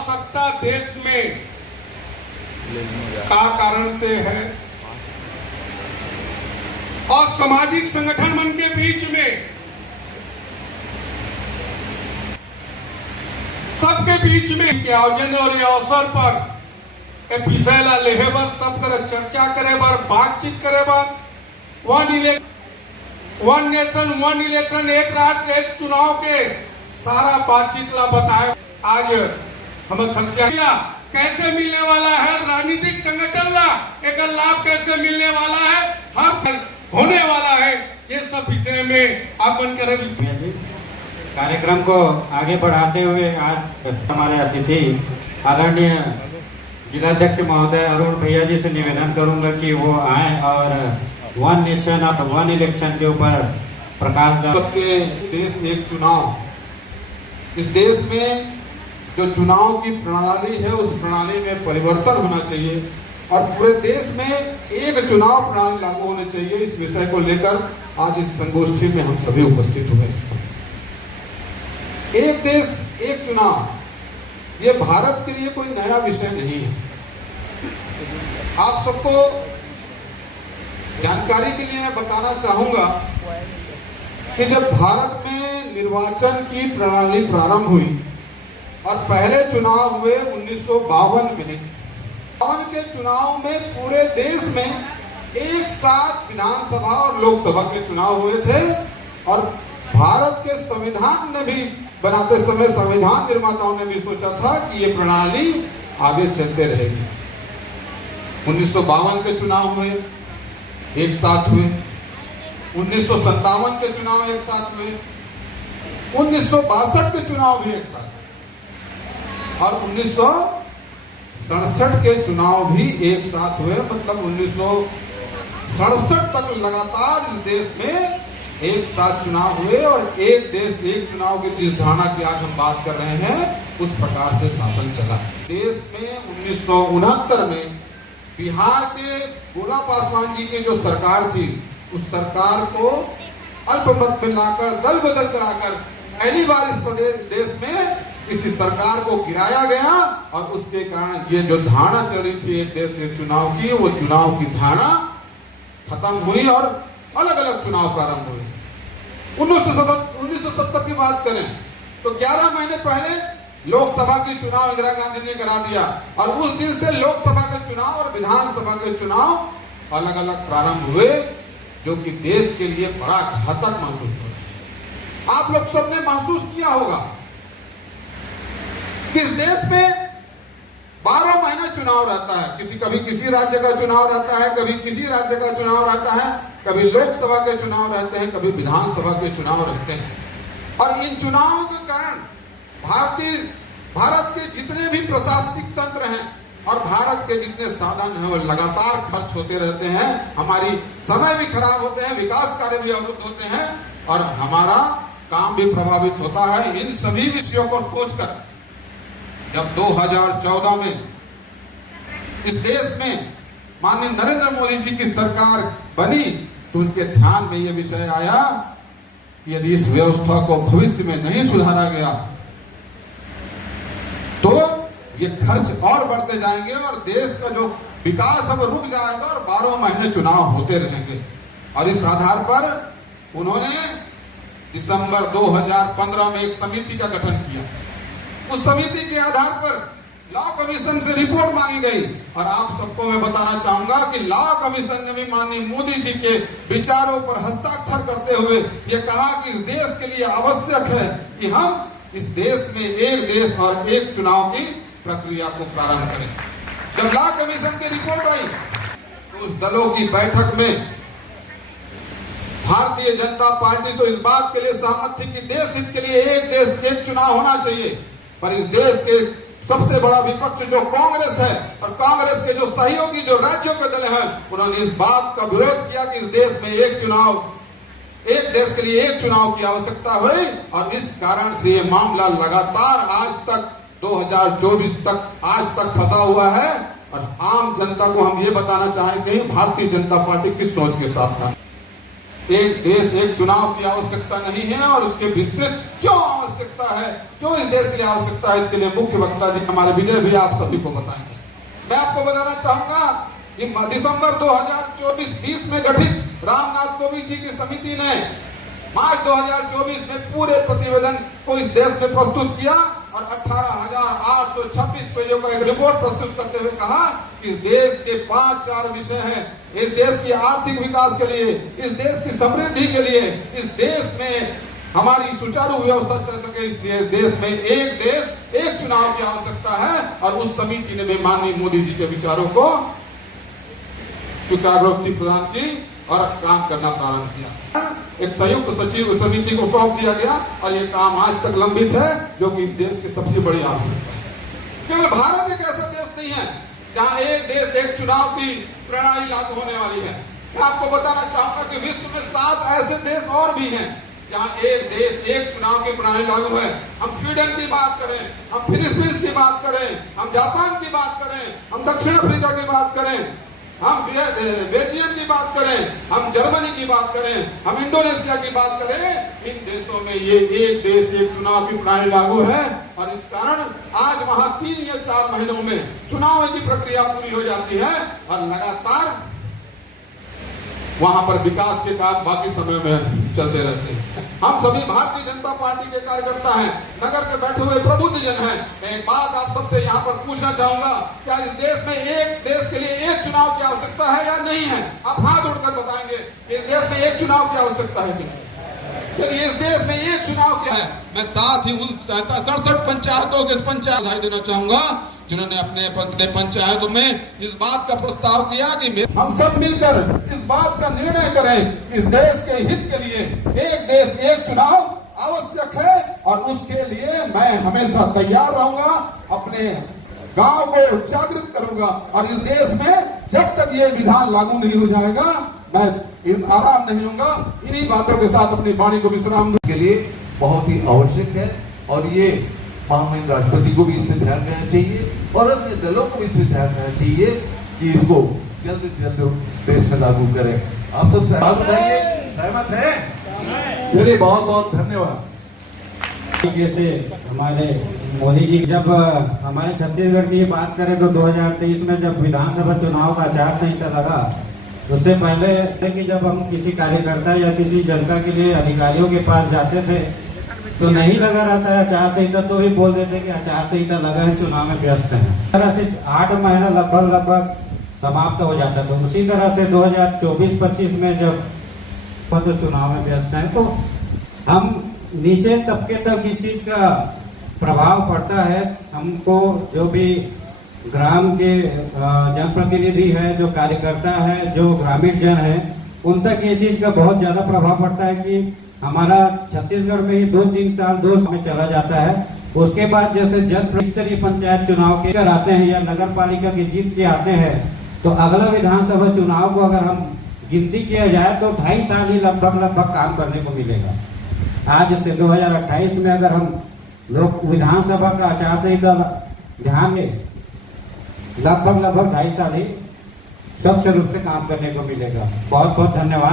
आवश्यकता देश में का कारण से है और सामाजिक संगठन मन के बीच में सबके बीच में के आयोजन और ये अवसर पर विषय ला लेहे बर सब कर चर्चा करे बर बातचीत करे बर वन नेशन वन इलेक्शन एक राष्ट्र एक चुनाव के सारा बातचीत ला बताए। आज हमें खर्चा कैसे मिलने वाला है, राजनीतिक संगठन ला एक लाभ कैसे मिलने वाला है, हर होने वाला है, ये सब विषय में अपन करे। कार्यक्रम को आगे बढ़ाते हुए आज हमारे अतिथि आदरणीय जिलाध्यक्ष महोदय अरुण भैया जी से निवेदन करूंगा कि वो आए और वन नेशन और वन इलेक्शन के ऊपर प्रकाश डालें। सबके देश एक चुनाव, इस देश में जो चुनाव की प्रणाली है उस प्रणाली में परिवर्तन होना चाहिए और पूरे देश में एक चुनाव प्रणाली लागू होनी चाहिए। इस विषय को लेकर आज इस संगोष्ठी में हम सभी उपस्थित हुए। एक देश एक चुनाव ये भारत के लिए कोई नया विषय नहीं है। आप सबको जानकारी के लिए मैं बताना चाहूंगा कि जब भारत में निर्वाचन की प्रणाली प्रारंभ हुई और पहले चुनाव हुए 1952 में, 52 के चुनाव में पूरे देश में एक साथ विधानसभा और लोकसभा के चुनाव हुए थे और भारत के संविधान ने भी बनाते समय संविधान निर्माताओं ने भी सोचा था कि ये प्रणाली आगे चलते रहेगी। 1952 के चुनाव हुए एक साथ हुए, 1957 के चुनाव एक साथ हुए, 1962 के चुनाव भी एक साथ और 1967 के चुनाव भी एक साथ हुए। मतलब 1967 तक लगातार इस देश में एक साथ चुनाव हुए और एक देश एक चुनाव की जिस धारणा की आज हम बात कर रहे हैं उस प्रकार से शासन चला। देश में 1969 में बिहार के गोला पासवान जी की जो सरकार थी उस सरकार को अल्पमत में लाकर दल बदल कराकर पहली बार इस देश में इसी सरकार को गिराया गया और उसके कारण ये जो धारणा चल रही थी एक देश एक चुनाव की, वो चुनाव की धारणा खत्म हुई और अलग अलग चुनाव प्रारंभ हुए। 1970 की बात करें तो 11 महीने पहले लोकसभा की चुनाव इंदिरा गांधी ने करा दिया और उस दिन से लोकसभा के चुनाव और विधानसभा के चुनाव अलग अलग प्रारंभ हुए, जो कि देश के लिए बड़ा घातक महसूस हो रहा है। आप लोग सबने महसूस किया होगा कि इस देश में 12 महीने चुनाव रहता है। कभी किसी राज्य का चुनाव रहता है, कभी किसी राज्य का चुनाव रहता है, कभी लोकसभा के चुनाव रहते हैं, कभी विधानसभा के चुनाव रहते हैं और इन चुनावों के कारण भारत के जितने भी प्रशासनिक तंत्र हैं और भारत के जितने साधन हैं वो लगातार खर्च होते रहते हैं। हमारी समय भी खराब होते हैं, विकास कार्य भी अवरुद्ध होते हैं और हमारा काम भी प्रभावित होता है। इन सभी विषयों को सोचकर जब 2014 में इस देश में माननीय नरेंद्र मोदी जी की सरकार बनी तो उनके ध्यान में यह विषय आया कि यदि इस व्यवस्था को भविष्य में नहीं सुधारा गया तो ये खर्च और बढ़ते जाएंगे और देश का जो विकास है वो रुक जाएगा और 12 महीने चुनाव होते रहेंगे। और इस आधार पर उन्होंने दिसंबर 2015 में एक समिति का गठन किया। उस समिति के आधार पर लॉ कमीशन से रिपोर्ट मांगी गई और आप सबको मैं बताना चाहूंगा कि लॉ कमीशन ने भी माननीय मोदी जी के विचारों पर हस्ताक्षर करते हुए ये कहा कि इस देश के लिए आवश्यक है कि हम इस देश में एक देश और एक चुनाव की प्रक्रिया को प्रारंभ करें। जब लॉ कमीशन की रिपोर्ट आई तो उस दलों की बैठक में भारतीय जनता पार्टी तो इस बात के लिए सहमत थी कि देश हित के लिए एक देश एक चुनाव होना चाहिए, पर इस देश के सबसे बड़ा विपक्ष जो कांग्रेस है और कांग्रेस के जो सहयोगी जो राज्यों के दल हैं उन्होंने इस बात का विरोध किया कि इस देश में एक देश के लिए एक चुनाव की आवश्यकता हुई और इस कारण से ये मामला लगातार आज तक 2024 तक आज तक फंसा हुआ है। और आम जनता को हम ये बताना चाहेंगे भारतीय जनता पार्टी किस सोच के साथ था। एक देश एक चुनाव की आवश्यकता नहीं है और उसके विस्तृत क्यों आवश्यकता है, क्यों इस देश के लिए आवश्यकता है, इसके लिए मुख्य वक्ता जी हमारे विजय भी आप सभी को बताएंगे। मैं आपको बताना चाहूंगा कि दिसंबर 2024-20 में गठित रामनाथ कोविंद जी की समिति ने मार्च 2024 में पूरे प्रतिवेदन को इस देश में प्रस्तुत किया और 18,826 पेजों का एक रिपोर्ट प्रस्तुत करते हुए कहा कि इस देश के 5-4 विषय हैं। इस देश की आर्थिक विकास के लिए, इस देश की समृद्धि के लिए, इस देश में हमारी सुचारू व्यवस्था चल सके, इसलिए इस देश में एक देश एक चुनाव की आवश्यकता है। और उस समिति ने भी माननीय मोदी जी के विचारों को स्वीकारोक्ति प्रदान की और काम करना प्रारंभ किया। एक संयुक्त सचिव समिति को सौंप दिया गया और ये काम आज तक लंबित है, जो कि इस देश की सबसे बड़ी आवश्यकता है। केवल भारत एक ऐसा देश नहीं है जहां एक देश एक चुनाव की प्रणाली लागू होने वाली है। मैं आपको बताना चाहूंगा कि विश्व में 7 ऐसे देश और भी हैं जहां एक देश एक चुनाव की प्रणाली लागू है। हम स्वीडन की बात करें, हम फिलीपींस की बात करें, हम जापान की बात करें, हम दक्षिण अफ्रीका की बात करें, हम बेल्जियम की बात करें, हम जर्मनी की बात करें, हम इंडोनेशिया की बात करें, इन देशों में ये एक देश एक चुनाव की प्रणाली लागू है। और इस कारण आज वहां 3 या 4 महीनों में चुनाव की प्रक्रिया पूरी हो जाती है और लगातार वहां पर विकास के काम बाकी समय में चलते रहते हैं। हम सभी भारतीय जनता पार्टी के कार्यकर्ता हैं, नगर के बैठे हुए प्रबुद्ध जन हैं। मैं एक बात आप सबसे यहाँ पर पूछना चाहूंगा, क्या इस देश में एक देश के लिए एक चुनाव की आवश्यकता है या नहीं है? आप हाथ उठकर बताएंगे कि इस देश में एक चुनाव की आवश्यकता है कि नहीं? यदि इस देश में एक चुनाव क्या है, मैं साथ ही उन 67 पंचायतों के पंचायत बधाई देना चाहूंगा जिन्होंने अपने पंचायतों में इस बात का प्रस्ताव किया कि हम सब मिलकर इस बात का निर्णय करें, इस देश के हित के लिए एक देश एक चुनाव आवश्यक है। और उसके लिए मैं हमेशा तैयार रहूंगा, अपने गांव को जागृत करूंगा। और इस देश में जब तक ये विधान लागू नहीं हो जाएगा, मैं आराम नहीं लूंगा। इन्हीं बातों के साथ अपनी वाणी को विश्राम के लिए बहुत ही आवश्यक है और ये महामहिम राष्ट्रपति को भी इसमें ध्यान देना चाहिए और अन्य दलों को भी इसमें ध्यान देना चाहिए कि इसको जल्द से जल्द देश में लागू करें। आप सब सहमत बताइए, सहमत हैं? चलिए, बहुत बहुत धन्यवाद। जैसे हमारे मोदी जी जब हमारे छत्तीसगढ़ की बात करें तो 2023 में जब विधानसभा चुनाव का आचार संहिता लगा, उससे पहले कि जब हम किसी कार्यकर्ता या किसी जनता के लिए अधिकारियों के पास जाते थे तो नहीं लगा रहता है आचार संहिता, तो भी बोल देते कि आचार संहिता लगा है, चुनाव में व्यस्त है। इस तरह से 8 महीना लगभग समाप्त हो जाता। तो उसी तरह से 2024-25 में जब तो चुनाव में व्यस्त है, तो हम नीचे तबके तक इस चीज का प्रभाव पड़ता है। हमको जो भी ग्राम के जनप्रतिनिधि है, जो कार्यकर्ता है, जो ग्रामीण जन है, उन तक ये चीज का बहुत ज्यादा प्रभाव पड़ता है कि हमारा छत्तीसगढ़ में ही 2-3 साल 2 साल में चला जाता है। उसके बाद जैसे जनस्तरीय पंचायत चुनाव के कर आते हैं या नगर पालिका के जीत के आते हैं, तो अगला विधानसभा चुनाव को अगर हम गिनती किया जाए तो 2.5 साल ही लगभग काम करने को मिलेगा। आज से 2028 में अगर हम लोग विधानसभा का आचार संहिता ध्यान दें, लगभग 2.5 साल ही स्वच्छ रूप से काम करने को मिलेगा। बहुत बहुत धन्यवाद।